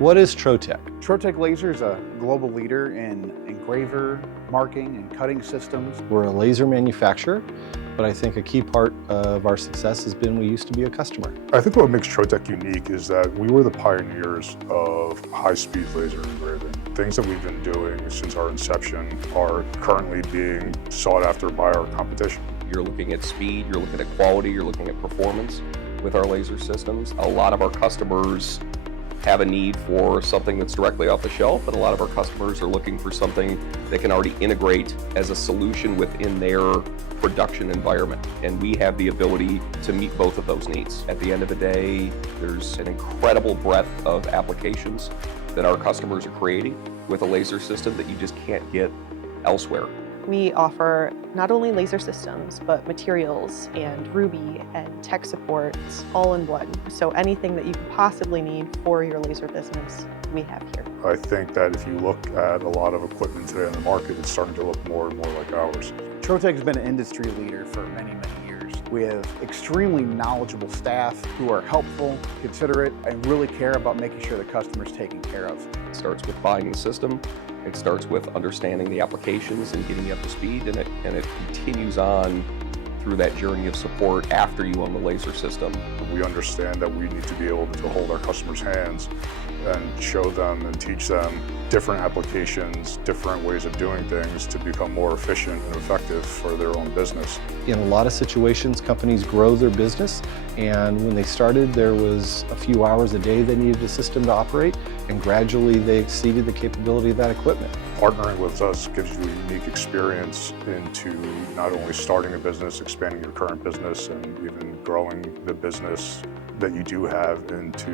What is Trotec? Trotec Laser is a global leader in engraver, marking, and cutting systems. We're a laser manufacturer, but I think a key part of our success has been we used to be a customer. I think what makes Trotec unique is that we were the pioneers of high-speed laser engraving. Things that we've been doing since our inception are currently being sought after by our competition. You're looking at speed, you're looking at quality, you're looking at performance with our laser systems. A lot of our customers have a need for something that's directly off the shelf, and a lot of our customers are looking for something they can already integrate as a solution within their production environment. And we have the ability to meet both of those needs. At the end of the day, there's an incredible breadth of applications that our customers are creating with a laser system that you just can't get elsewhere. We offer not only laser systems, but materials and Ruby and tech supports all in one. So anything that you could possibly need for your laser business, we have here. I think that if you look at a lot of equipment today in the market, it's starting to look more and more like ours. Trotec has been an industry leader for many, many years. We have extremely knowledgeable staff who are helpful, considerate, and really care about making sure the customer's taken care of. It starts with buying the system. It starts with understanding the applications and getting you up to speed, and it continues on through that journey of support after you own the laser system. We understand that we need to be able to hold our customers' hands and show them and teach them different applications, different ways of doing things to become more efficient and effective for their own business. In a lot of situations, companies grow their business, and when they started, there was a few hours a day they needed a system to operate, and gradually they exceeded the capability of that equipment. Partnering with us gives you a unique experience into not only starting a business, expanding your current business, and even growing the business that you do have into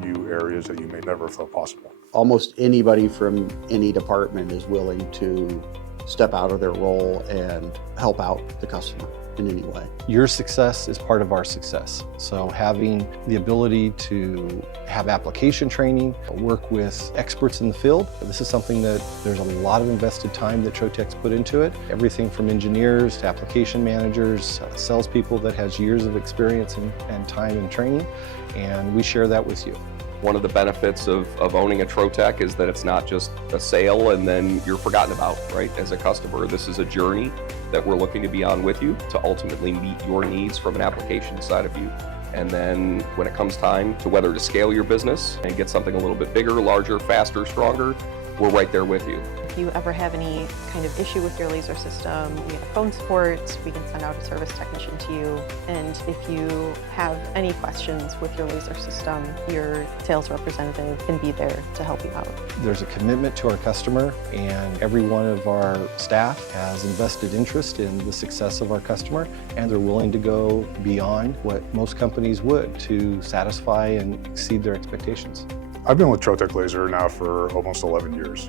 new areas that you may never have thought possible. Almost anybody from any department is willing to step out of their role and help out the customer in any way. Your success is part of our success. So having the ability to have application training, work with experts in the field, this is something that there's a lot of invested time that Trotec's put into it. Everything from engineers to application managers, salespeople that has years of experience and time and training, and we share that with you. One of the benefits of owning a Trotec is that it's not just a sale and then you're forgotten about, right? As a customer, this is a journey that we're looking to be on with you to ultimately meet your needs from an application side of you. And then when it comes time to whether to scale your business and get something a little bit bigger, larger, faster, stronger, we're right there with you. If you ever have any kind of issue with your laser system, we have phone support, we can send out a service technician to you. And if you have any questions with your laser system, your sales representative can be there to help you out. There's a commitment to our customer, and every one of our staff has invested interest in the success of our customer, and they're willing to go beyond what most companies would to satisfy and exceed their expectations. I've been with Trotec Laser now for almost 11 years.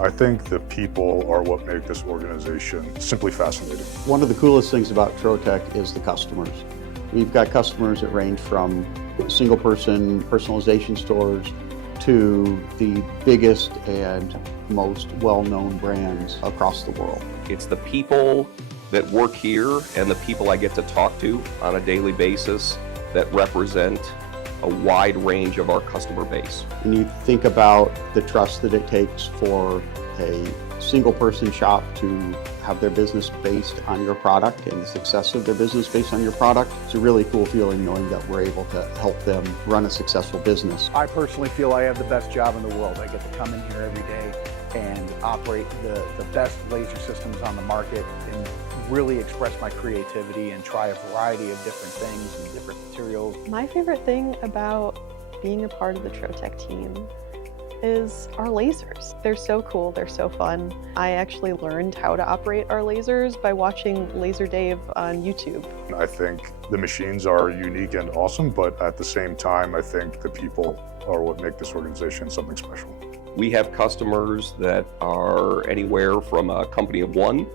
I think the people are what make this organization simply fascinating. One of the coolest things about Trotec is the customers. We've got customers that range from single-person personalization stores to the biggest and most well-known brands across the world. It's the people that work here and the people I get to talk to on a daily basis that represent a wide range of our customer base. When you think about the trust that it takes for a single person shop to have their business based on your product and the success of their business based on your product, it's a really cool feeling knowing that we're able to help them run a successful business. I personally feel I have the best job in the world. I get to come in here every day and operate the best laser systems on the market and really express my creativity and try a variety of different things and different materials. My favorite thing about being a part of the Trotec team is our lasers. They're so cool, they're so fun. I actually learned how to operate our lasers by watching Laser Dave on YouTube. I think the machines are unique and awesome, but at the same time, I think the people are what make this organization something special. We have customers that are anywhere from a company of one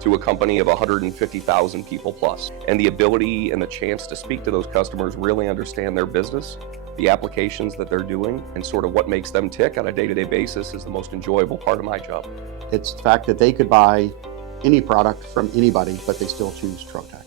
to a company of 150,000 people plus. And the ability and the chance to speak to those customers, really understand their business, the applications that they're doing, and sort of what makes them tick on a day-to-day basis is the most enjoyable part of my job. It's the fact that they could buy any product from anybody, but they still choose Trotec.